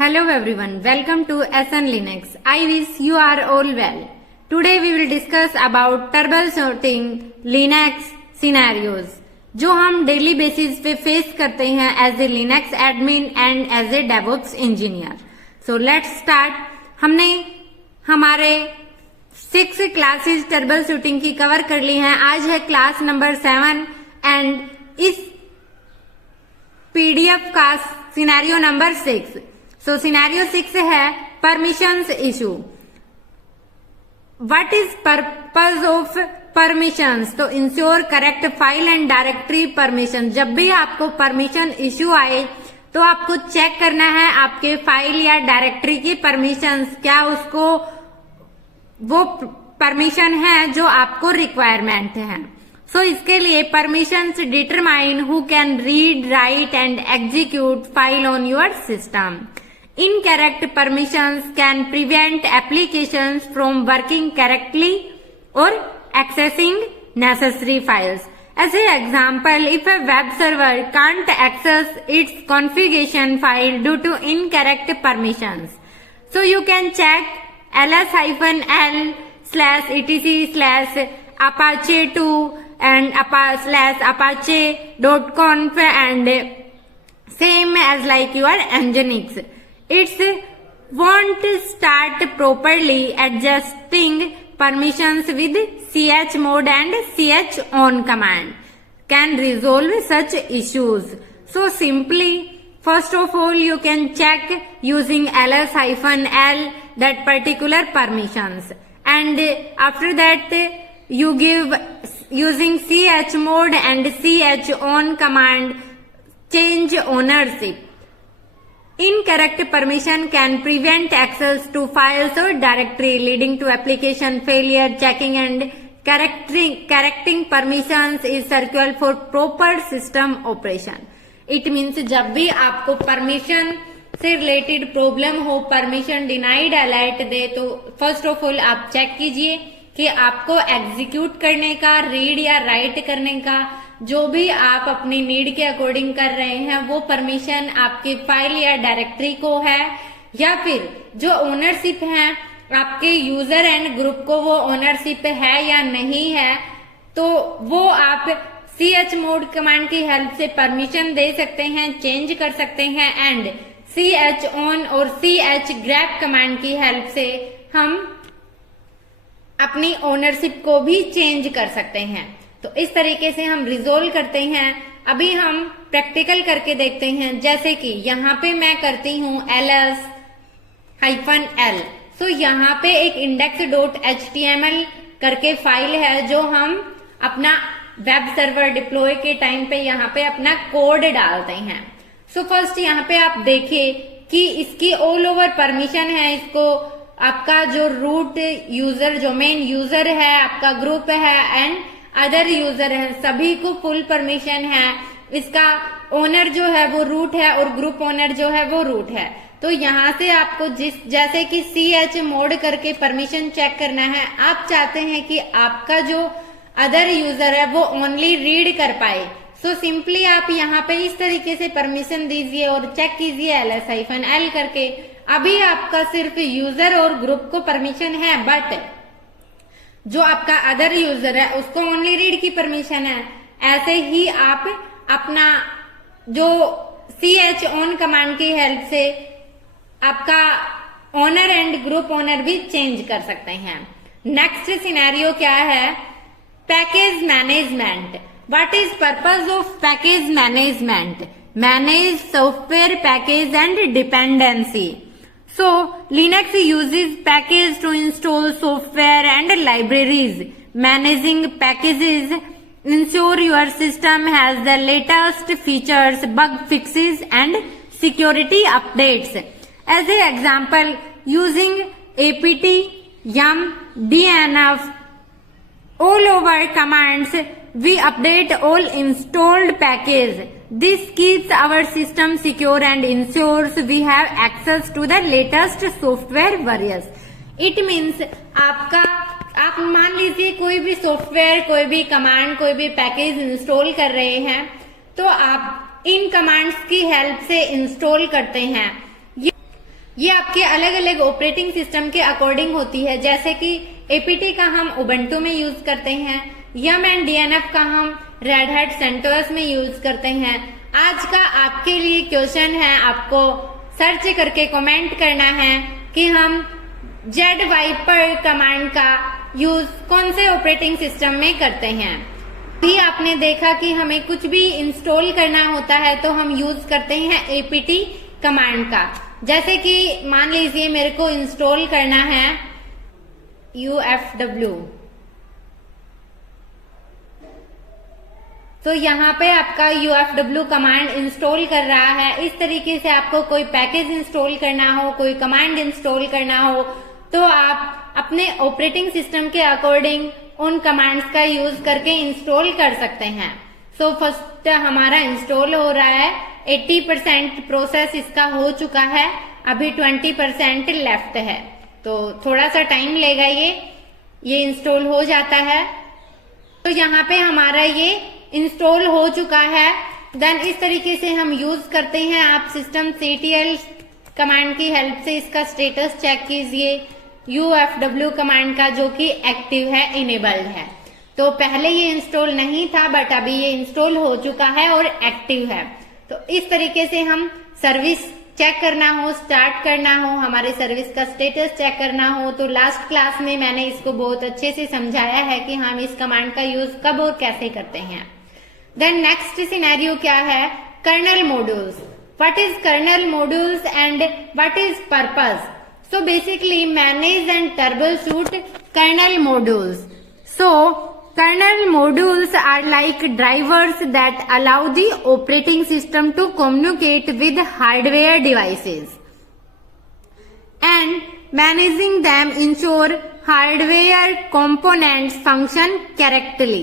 Hello everyone, welcome to SN Linux. I wish you are all well. Today we will discuss about troubleshooting Linux scenarios जो हम daily basis पे face करते हैं as a Linux admin and as a DevOps engineer. So let's start. हमने हमारे 6 classes troubleshooting की cover कर ली हैं. आज है क्लास नंबर 7 एंड इस पीडीएफ का सिनेरियो नंबर 6. सो सिनेरियो 6 है permissions issue. What is purpose of permissions? तो ensure correct file and directory permission. जब भी आपको परमिशन इशू आए तो आपको चेक करना है आपके फाइल या डायरेक्टरी की परमिशंस क्या उसको वो परमिशन है जो आपको रिक्वायरमेंट है. सो इसके लिए permissions determine who can read, right and execute file on your system. Incorrect permissions can prevent applications from working correctly or accessing necessary files. As an example, if a web server can't access its configuration file due to incorrect permissions, so you can check ls-l/etc/apache2 and /apache.conf and same as like your nginx. It won't start properly adjusting permissions with chmod and chon command can resolve such issues. So simply, first of all, you can check using ls-l that particular permissions, and after that you give using chmod and chon command change ownership. Incorrect permission can prevent access to files or directory, leading to application failure. Checking and correcting permissions is essential for proper system operation. It means जब भी आपको permission से related problem हो, permission denied alert दे, तो first of all आप check कीजिए कि आपको एग्जीक्यूट करने का, रीड या राइट करने का जो भी आप अपनी नीड के अकॉर्डिंग कर रहे हैं वो परमिशन आपके फाइल या डायरेक्टरी को है, या फिर जो ओनरशिप है आपके यूजर एंड ग्रुप को वो ओनरशिप है या नहीं है. तो वो आप chmod कमांड की हेल्प से परमिशन दे सकते हैं, चेंज कर सकते हैं, एंड chon और chgrep कमांड की हेल्प से हम अपनी ओनरशिप को भी चेंज कर सकते हैं. तो इस तरीके से हम रिजोल्व करते हैं. अभी हम प्रैक्टिकल करके देखते हैं. जैसे कि यहाँ पे मैं करती हूँ ls-l. सो यहाँ पे एक index.html करके फाइल है जो हम अपना वेब सर्वर डिप्लॉय के टाइम पे यहाँ पे अपना कोड डालते हैं. सो फर्स्ट यहाँ पे आप देखिए कि इसकी ऑल ओवर परमिशन है. इसको आपका जो रूट यूजर, जो मेन यूजर है, आपका ग्रुप है एंड अदर यूजर है, सभी को फुल परमिशन है. इसका ओनर जो है वो रूट है और ग्रुप ओनर जो है वो रूट है. तो यहाँ से आपको जैसे कि chmod करके परमिशन चेक करना है. आप चाहते हैं कि आपका जो अदर यूजर है वो ओनली रीड कर पाए. सो सिंपली आप यहाँ पे इस तरीके से परमिशन दीजिए और चेक कीजिए ls-l करके. अभी आपका सिर्फ यूजर और ग्रुप को परमिशन है, बट जो आपका अदर यूजर है उसको ओनली रीड की परमिशन है. ऐसे ही आप अपना जो chon कमांड की हेल्प से आपका ओनर एंड ग्रुप ओनर भी चेंज कर सकते हैं. नेक्स्ट सिनेरियो क्या है? Package management. What is purpose of package management? Manage software package and dependency. So, Linux uses packages to install software and libraries. Managing packages ensure your system has the latest features, bug fixes and security updates. As an example, using apt, yum, dnf, all over commands, we update all installed packages. This keeps our system secure and ensures we have access to the latest software versions. It means आप मान लीजिए कोई भी software, कोई भी command, कोई भी package install कर रहे हैं, तो आप इन कमांड्स की हेल्प से इंस्टॉल करते हैं. ये आपके अलग अलग ऑपरेटिंग सिस्टम के अकॉर्डिंग होती है, जैसे कि एपीटी का हम उबंटू में यूज करते हैं, यम एंड डीएनएफ का हम रेड हैट सेंटोस में यूज करते हैं। आज का आपके लिए क्वेश्चन है, आपको सर्च करके कमेंट करना है कि हम जेड वाइपर कमांड का यूज कौन से ऑपरेटिंग सिस्टम में करते हैं। भी आपने देखा कि हमें कुछ भी इंस्टॉल करना होता है तो हम यूज करते हैं एपीटी कमांड का। जैसे कि मान लीजिए मेरे को इंस्टॉल करना है UFW, तो यहाँ पे आपका UFW कमांड इंस्टॉल कर रहा है। इस तरीके से आपको कोई पैकेज इंस्टॉल करना हो, कोई कमांड इंस्टॉल करना हो, तो आप अपने ऑपरेटिंग सिस्टम के अकॉर्डिंग उन कमांड्स का यूज करके इंस्टॉल कर सकते हैं। सो फर्स्ट हमारा इंस्टॉल हो रहा है, 80% प्रोसेस इसका हो चुका है, अभी 20% लेफ्ट है, तो थोड़ा सा टाइम लेगा ये इंस्टॉल हो जाता है। तो यहाँ पे हमारा ये इंस्टॉल हो चुका है। देन इस तरीके से हम यूज करते हैं। आप सिस्टम CTL कमांड की हेल्प से इसका स्टेटस चेक कीजिए UFW कमांड का, जो कि एक्टिव है, इनेबल्ड है। तो पहले ये इंस्टॉल नहीं था, बट अभी ये इंस्टॉल हो चुका है और एक्टिव है। तो इस तरीके से हम सर्विस चेक करना हो, स्टार्ट करना हो, हमारे सर्विस का स्टेटस चेक करना हो, तो लास्ट क्लास में मैंने इसको बहुत अच्छे से समझाया है कि हम इस कमांड का यूज कब और कैसे करते हैं। देन नेक्स्ट सिनेरियो क्या है, kernel modules. What is kernel modules and what is purpose? So basically manage and troubleshoot kernel modules. So kernel modules are like drivers that allow the operating system to communicate with hardware devices. And managing them ensure hardware components function correctly.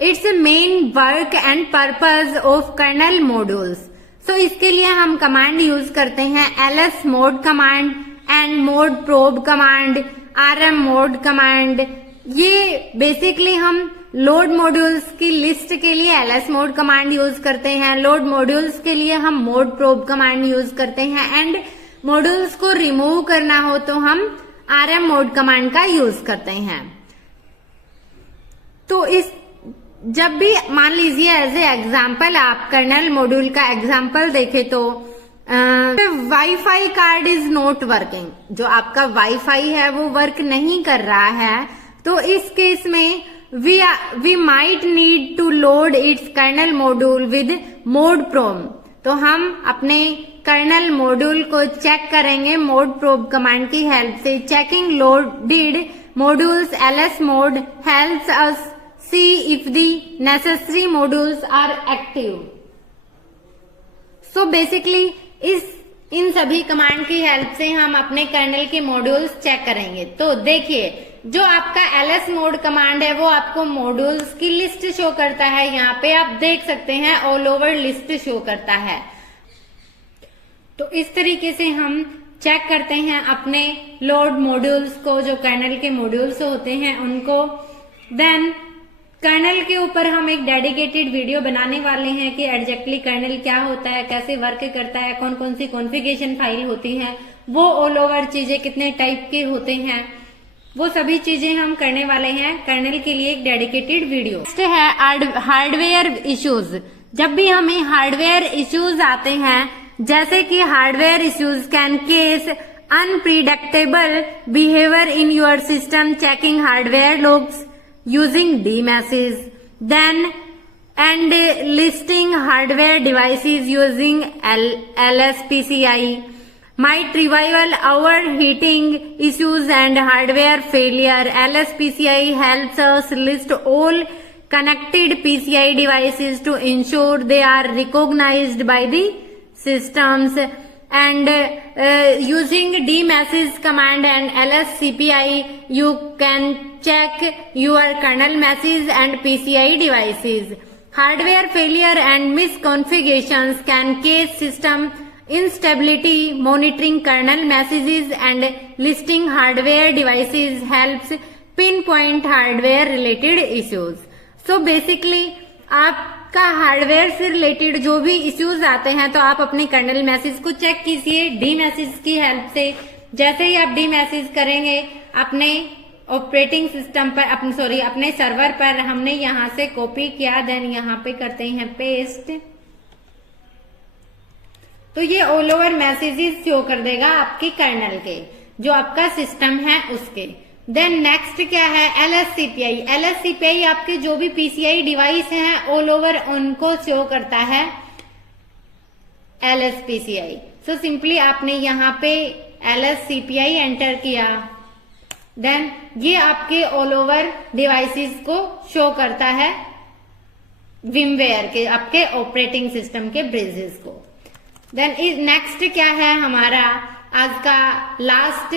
Its main work and purpose of kernel modules. तो इसके लिए हम command use करते हैं ls mode command, and mode probe command, rm mode command. ये basically हम load modules की list के लिए ls मोड कमांड यूज करते हैं, लोड मॉड्यूल्स के लिए हम मोड प्रोब कमांड यूज करते हैं, एंड मॉड्यूल्स को रिमूव करना हो तो हम rm मोड कमांड का यूज करते हैं। तो इस जब भी मान लीजिए एज ए एग्जाम्पल आप कर्नल मॉड्यूल का एग्जाम्पल देखें तो wifi card is not working, जो आपका वाईफाई है वो वर्क नहीं कर रहा है, तो इस केस में we might need to load its kernel module with modprobe. तो हम अपने कर्नल मॉड्यूल को चेक करेंगे मोड प्रोब कमांड की हेल्प से। Checking loaded modules ls mod helps us see if the necessary modules are active. So basically इन सभी command की हेल्प से हम अपने कर्नल के मॉड्यूल्स चेक करेंगे। तो देखिए, जो आपका ls मोड कमांड है वो आपको मॉड्यूल्स की लिस्ट शो करता है। यहाँ पे आप देख सकते हैं ऑल ओवर लिस्ट शो करता है। तो इस तरीके से हम चेक करते हैं अपने लोड मॉड्यूल्स को, जो कर्नल के मॉड्यूल्स होते हैं उनको। देन कर्नल के ऊपर हम एक डेडिकेटेड वीडियो बनाने वाले हैं कि एग्जैक्टली कर्नल क्या होता है, कैसे वर्क करता है, कौन कौन सी कॉन्फ़िगरेशन फाइल होती है, वो ऑल ओवर चीजें कितने टाइप के होते हैं, वो सभी चीजें हम करने वाले हैं कर्नल के लिए एक डेडिकेटेड वीडियो। नेक्स्ट है हार्डवेयर इश्यूज। जब भी हमें हार्डवेयर इश्यूज आते हैं, जैसे कि hardware issues can case unpredictable behaviour in your system, checking hardware logs using DMSs, then and listing hardware devices using LSPCI might reveal overheating issues and hardware failure. LSPCI helps us list all connected PCI devices to ensure they are recognized by the systems. And using DMSs command and LSCPI, you can check your kernel messages and PCI devices. Hardware failure and misconfigurations can cause system instability. Monitoring kernel messages and listing hardware devices helps pinpoint hardware related issues. So basically आप आपका hardware से related जो भी issues आते हैं तो आप अपने कर्नल मैसेज को चेक कीजिए डी मैसेज की हेल्प से। जैसे ही आप डी मैसेज करेंगे अपने ऑपरेटिंग सिस्टम पर, अपने सर्वर पर हमने यहां से कॉपी किया, देन यहां पे करते हैं पेस्ट, तो ये ऑल ओवर मैसेजेस शो कर देगा आपके कर्नल के, जो आपका सिस्टम है उसके। देन नेक्स्ट क्या है, LSCPI। LSCPI आपके जो भी PCI डिवाइस हैं ऑल ओवर उनको शो करता है LSPCI। सो सिंपली आपने यहाँ पे LSCPI एंटर किया, देन ये आपके ऑल ओवर डिवाइसेस को शो करता है विमवेयर के, आपके ऑपरेटिंग सिस्टम के ब्रिजेस को। देन नेक्स्ट क्या है हमारा आज का लास्ट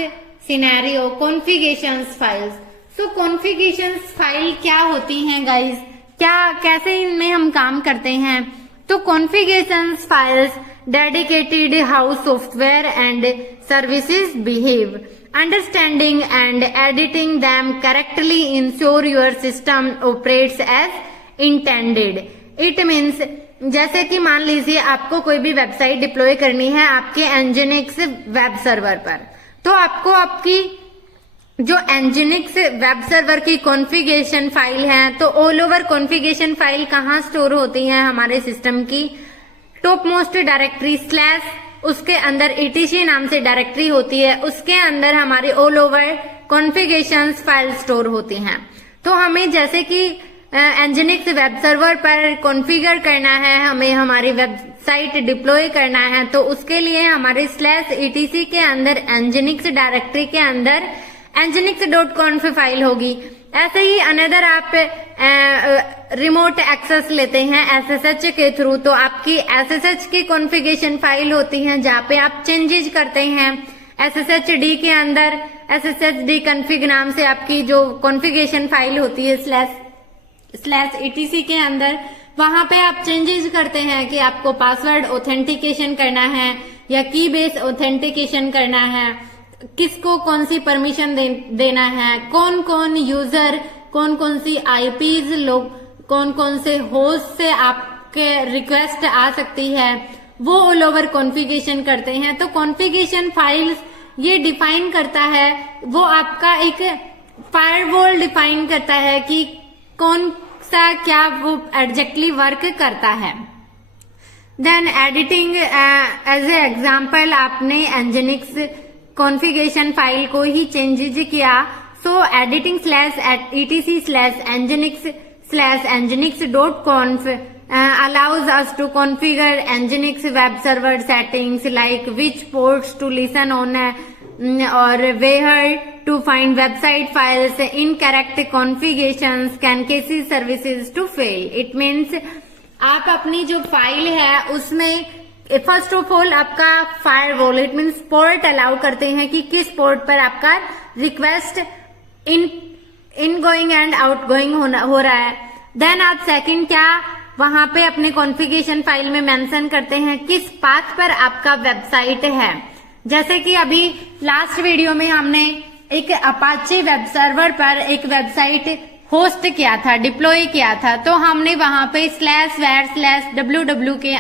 सिनेरियो, कॉन्फ़िगरेशंस फाइल्स। सो कॉन्फ़िगरेशंस फाइल क्या होती हैं गाइस, कैसे इनमें हम काम करते हैं? तो configurations files dedicated how software and services behave, understanding and editing them correctly ensure your system operates as intended. It means जैसे कि मान लीजिए आपको कोई भी वेबसाइट डिप्लॉय करनी है आपके एनजिनिक्स वेब सर्वर पर, तो आपको आपकी जो एनजिनिक्स वेब सर्वर की कॉन्फ़िगरेशन फाइल है, तो ऑल ओवर कॉन्फ़िगरेशन फाइल कहाँ स्टोर होती है हमारे सिस्टम की? टॉप मोस्ट डायरेक्टरी स्लैश, उसके अंदर ETC नाम से डायरेक्टरी होती है, उसके अंदर हमारी all over configuration file store होती हैं। तो हमें जैसे कि एनजिनिक्स वेब सर्वर पर कॉन्फ़िगर करना है, हमें हमारी वेबसाइट डिप्लॉय करना है, तो उसके लिए हमारे /etc के अंदर एनजिनिक्स डायरेक्टरी के अंदर nginx.conf फाइल होगी। ऐसे ही अनदर आप रिमोट एक्सेस लेते हैं SSH के थ्रू, तो आपकी SSH की कॉन्फ़िगरेशन फाइल होती है जहाँ पे आप चेंजेस करते हैं। SSHD के अंदर SSHD config नाम से आपकी जो कॉन्फ़िगरेशन फाइल होती है /etc के अंदर, वहां पे आप चेंजेस करते हैं कि आपको पासवर्ड ऑथेंटिकेशन करना है या की बेस ऑथेंटिकेशन करना है, किसको कौन सी परमिशन देना है, कौन कौन यूजर, कौन कौन सी IPs लोग, कौन कौन से होस्ट से आपके रिक्वेस्ट आ सकती है, वो ऑल ओवर कॉन्फ़िगरेशन करते हैं। तो कॉन्फ़िगरेशन फाइल्स ये डिफाइन करता है, वो आपका एक फायरवॉल डिफाइन करता है कि कौन सा क्या वो एग्जैक्टली वर्क करता है। Then editing, as a example आपने एनजिनिक्स कॉन्फ़िगरेशन फाइल को ही चेंजेज किया, so editing /etc/nginx/nginx.conf allows us to configure nginx web server settings like which ports to listen on or where to find website files, incorrect configurations can cause services to fail. It means आप अपनी जो file है उसमें first of all आपका firewall, it means port allow करते हैं कि किस पोर्ट पर आपका रिक्वेस्ट इनगोइंग एंड आउटगोइंग हो रहा है। देन आप सेकंड क्या वहां पे अपने कॉन्फ़िगरेशन फाइल में मेंशन करते हैं किस पाथ पर आपका वेबसाइट है। जैसे कि अभी लास्ट वीडियो में हमने एक अपाचे वेब सर्वर पर एक वेबसाइट होस्ट किया था, डिप्लॉय किया था, तो हमने वहां पे /var/www के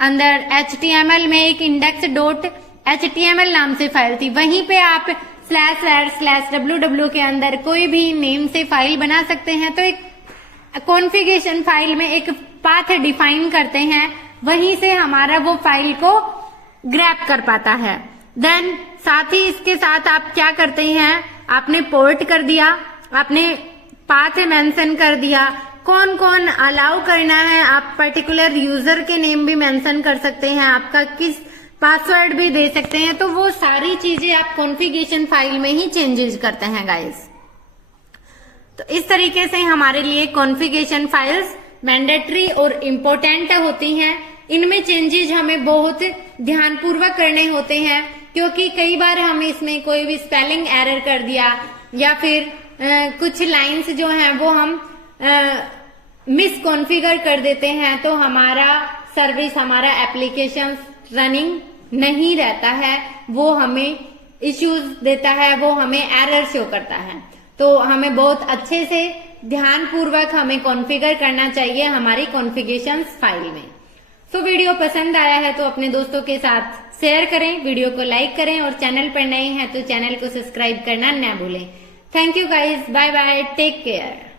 अंदर HTML में एक index.html नाम से फाइल थी, वहीं पे आप /var/www के अंदर कोई भी नेम से फाइल बना सकते हैं। तो एक कॉन्फ़िगरेशन फाइल में एक पाथ डिफाइन करते हैं, वहीं से हमारा वो फाइल को ग्रैब कर पाता है। देन साथ ही इसके साथ आप क्या करते हैं, आपने पोर्ट कर दिया, आपने पाथ मेंशन कर दिया, कौन कौन अलाउ करना है, आप पर्टिकुलर यूजर के नेम भी मेंशन कर सकते हैं, आपका किस पासवर्ड भी दे सकते हैं। तो वो सारी चीजें आप कॉन्फ़िगरेशन फाइल में ही चेंजेस करते हैं गाइस। तो इस तरीके से हमारे लिए कॉन्फ़िगरेशन फाइल्स मैंडेटरी और इम्पोर्टेंट होती हैं। इनमें चेंजेस हमें बहुत ध्यानपूर्वक करने होते हैं, क्योंकि कई बार हम इसमें कोई भी स्पेलिंग एरर कर दिया या फिर कुछ लाइंस जो हैं वो हम मिस कॉन्फ़िगर कर देते हैं, तो हमारा सर्विस, हमारा एप्लीकेशन रनिंग नहीं रहता है, वो हमें इश्यूज देता है, वो हमें एरर शो करता है। तो हमें बहुत अच्छे से ध्यानपूर्वक हमें कॉन्फ़िगर करना चाहिए हमारी कॉन्फ़िगरेशंस फाइल में। सो वीडियो पसंद आया है तो अपने दोस्तों के साथ शेयर करें, वीडियो को लाइक करें और चैनल पर नए हैं तो चैनल को सब्सक्राइब करना न भूलें। Thank you guys, bye bye, take care.